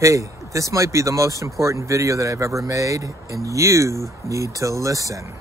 Hey, this might be the most important video that I've ever made, and you need to listen.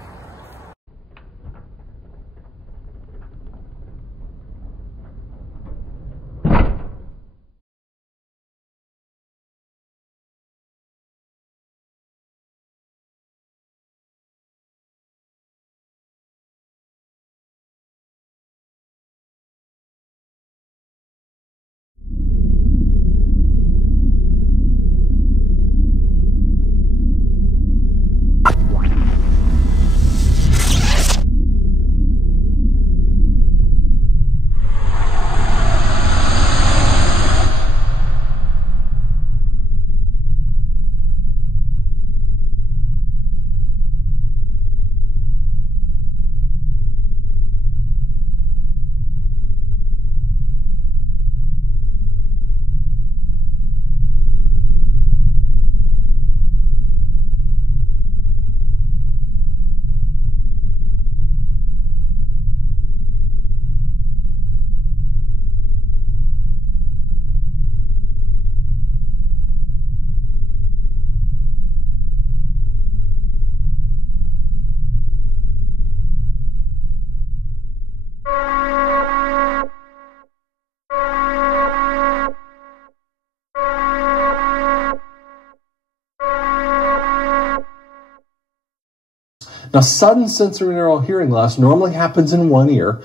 Now, sudden sensorineural hearing loss normally happens in one ear,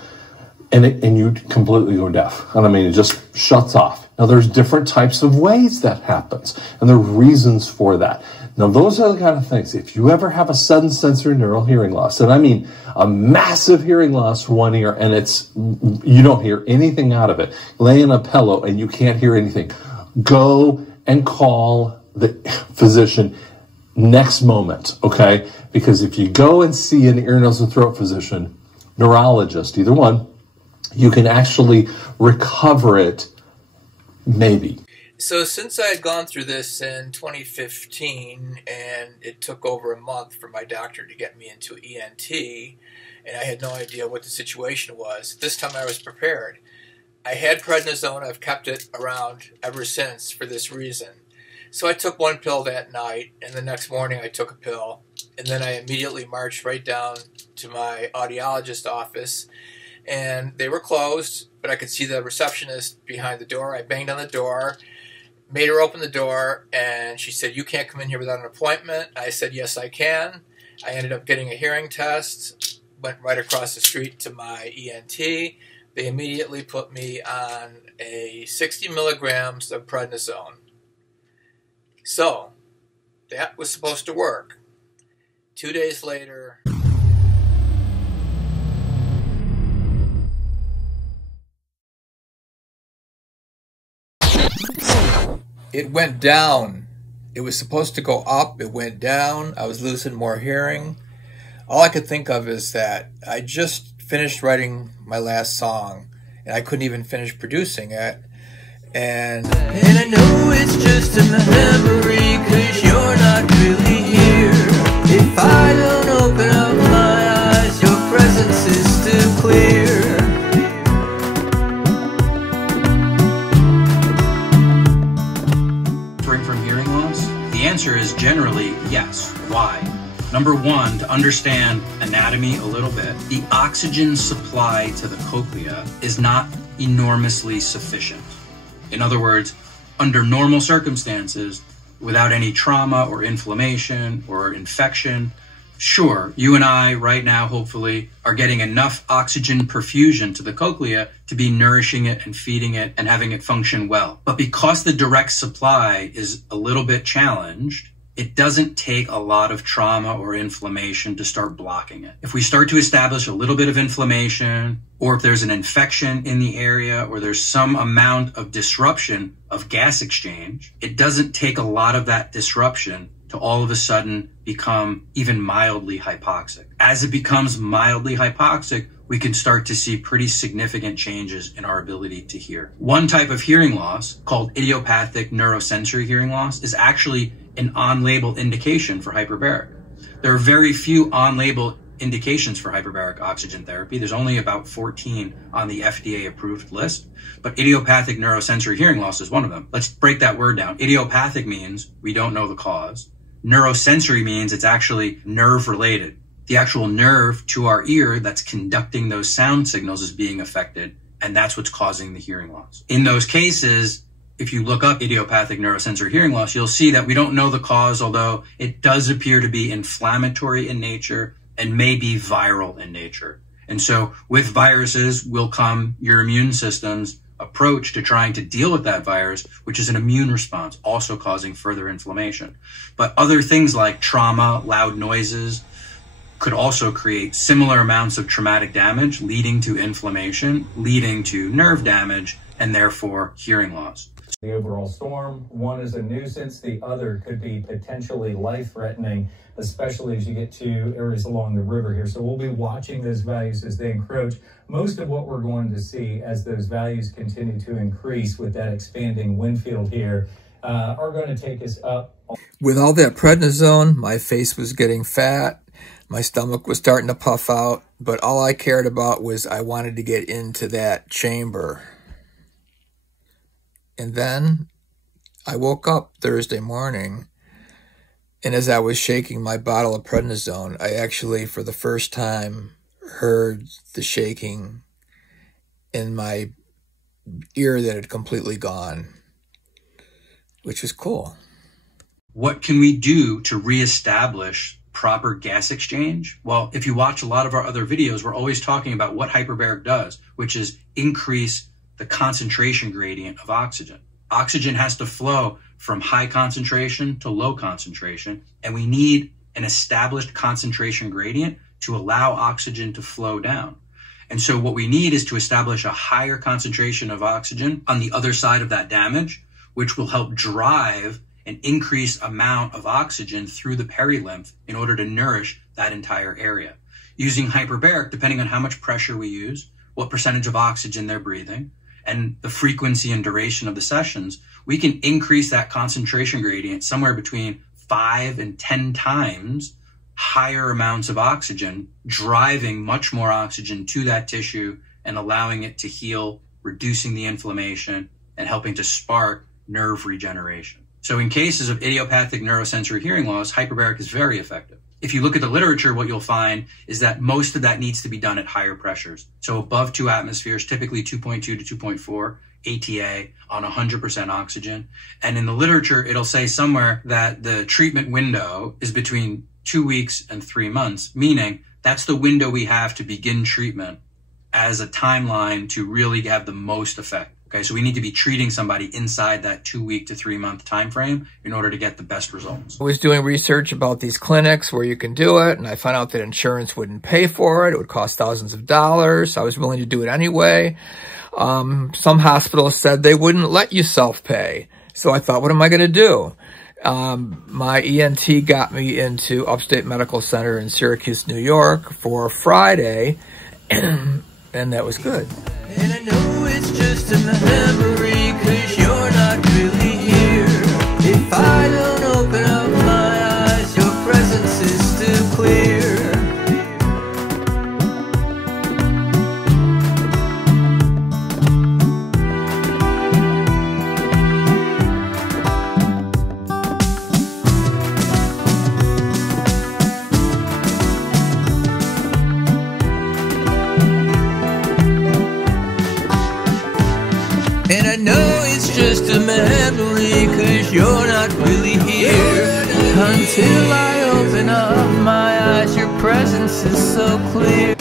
and you completely go deaf. And I mean, it just shuts off. Now, there's different types of ways that happens, and there are reasons for that. Now, those are the kind of things. If you ever have a sudden sensorineural hearing loss, and I mean a massive hearing loss one ear, and you don't hear anything out of it, lay in a pillow and you can't hear anything, go and call the physician next moment, okay? Because if you go and see an ear, nose, and throat physician, neurologist, either one, you can actually recover it, maybe. So since I had gone through this in 2015, and it took over a month for my doctor to get me into ENT, and I had no idea what the situation was, this time I was prepared. I had prednisone. I've kept it around ever since for this reason. So I took one pill that night, and the next morning I took a pill, and then I immediately marched right down to my audiologist office, and they were closed, but I could see the receptionist behind the door. I banged on the door, made her open the door, and she said, "You can't come in here without an appointment." I said, "Yes, I can." I ended up getting a hearing test, went right across the street to my ENT. They immediately put me on a 60 milligrams of prednisone. So, that was supposed to work. 2 days later, it went down. It was supposed to go up, it went down. I was losing more hearing. All I could think of is that I just finished writing my last song, and I couldn't even finish producing it. And I know it's just a memory, 'cause you're not really here. If I don't open up my eyes, your presence is still clear. Suffering from hearing loss? The answer is generally yes. Why? Number one, to understand anatomy a little bit, the oxygen supply to the cochlea is not enormously sufficient. In other words, under normal circumstances, without any trauma or inflammation or infection, sure, you and I right now, hopefully, are getting enough oxygen perfusion to the cochlea to be nourishing it and feeding it and having it function well. But because the direct supply is a little bit challenged, it doesn't take a lot of trauma or inflammation to start blocking it. If we start to establish a little bit of inflammation, or if there's an infection in the area, or there's some amount of disruption of gas exchange, it doesn't take a lot of that disruption to all of a sudden become even mildly hypoxic. As it becomes mildly hypoxic, we can start to see pretty significant changes in our ability to hear. One type of hearing loss, called idiopathic neurosensory hearing loss, is actually an on-label indication for hyperbaric. There are very few on-label indications for hyperbaric oxygen therapy. There's only about 14 on the FDA approved list, but idiopathic neurosensory hearing loss is one of them. Let's break that word down. Idiopathic means we don't know the cause. Neurosensory means it's actually nerve related. The actual nerve to our ear that's conducting those sound signals is being affected, and that's what's causing the hearing loss. In those cases, if you look up idiopathic neurosensory hearing loss, you'll see that we don't know the cause, although it does appear to be inflammatory in nature and may be viral in nature. And so with viruses will come your immune system's approach to trying to deal with that virus, which is an immune response, also causing further inflammation. But other things like trauma, loud noises, could also create similar amounts of traumatic damage, leading to inflammation, leading to nerve damage, and therefore hearing loss. The overall storm, one is a nuisance, the other could be potentially life-threatening, especially as you get to areas along the river here. So we'll be watching those values as they encroach. Most of what we're going to see as those values continue to increase with that expanding wind field here are going to take us up. With all that prednisone, my face was getting fat. My stomach was starting to puff out, but all I cared about was I wanted to get into that chamber. And then I woke up Thursday morning, and as I was shaking my bottle of prednisone, I actually, for the first time, heard the shaking in my ear that had completely gone, which was cool. What can we do to reestablish proper gas exchange? Well, if you watch a lot of our other videos, we're always talking about what hyperbaric does, which is increase the concentration gradient of oxygen. Oxygen has to flow from high concentration to low concentration, and we need an established concentration gradient to allow oxygen to flow down. And so what we need is to establish a higher concentration of oxygen on the other side of that damage, which will help drive an increased amount of oxygen through the perilymph in order to nourish that entire area. Using hyperbaric, depending on how much pressure we use, what percentage of oxygen they're breathing, and the frequency and duration of the sessions, we can increase that concentration gradient somewhere between 5 and 10 times higher amounts of oxygen, driving much more oxygen to that tissue and allowing it to heal, reducing the inflammation, and helping to spark nerve regeneration. So in cases of idiopathic neurosensory hearing loss, hyperbaric is very effective. If you look at the literature, what you'll find is that most of that needs to be done at higher pressures. So above 2 atmospheres, typically 2.2 to 2.4 ATA on 100% oxygen. And in the literature, it'll say somewhere that the treatment window is between 2 weeks and 3 months, meaning that's the window we have to begin treatment as a timeline to really have the most effect. Okay, so we need to be treating somebody inside that 2 week to 3 month time frame in order to get the best results. I was doing research about these clinics where you can do it, and I found out that insurance wouldn't pay for it. It would cost thousands of dollars. I was willing to do it anyway. Some hospitals said they wouldn't let you self-pay. So I thought, what am I going to do? My ENT got me into Upstate Medical Center in Syracuse, New York for Friday, and that was good. And I know it's just a memory, 'cause you're not really here. If I don't open up my eyes, your presence is still clear. And I know it's just a memory, 'cause you're not really here. Until I open up my eyes, your presence is so clear.